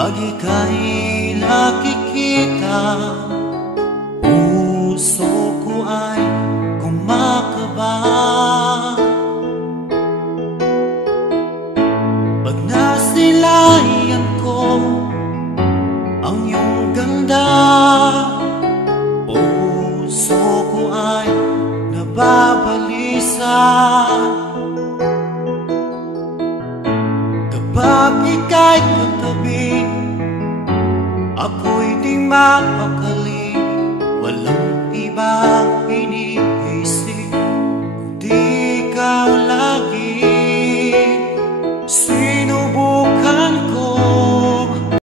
Pag ika'y nakikita, puso ko ay kumakaba. Pag nasilayan ko ang iyong ganda, puso ko ay nababalisa. Kapag ika'y katabi, ako'y di mapakali.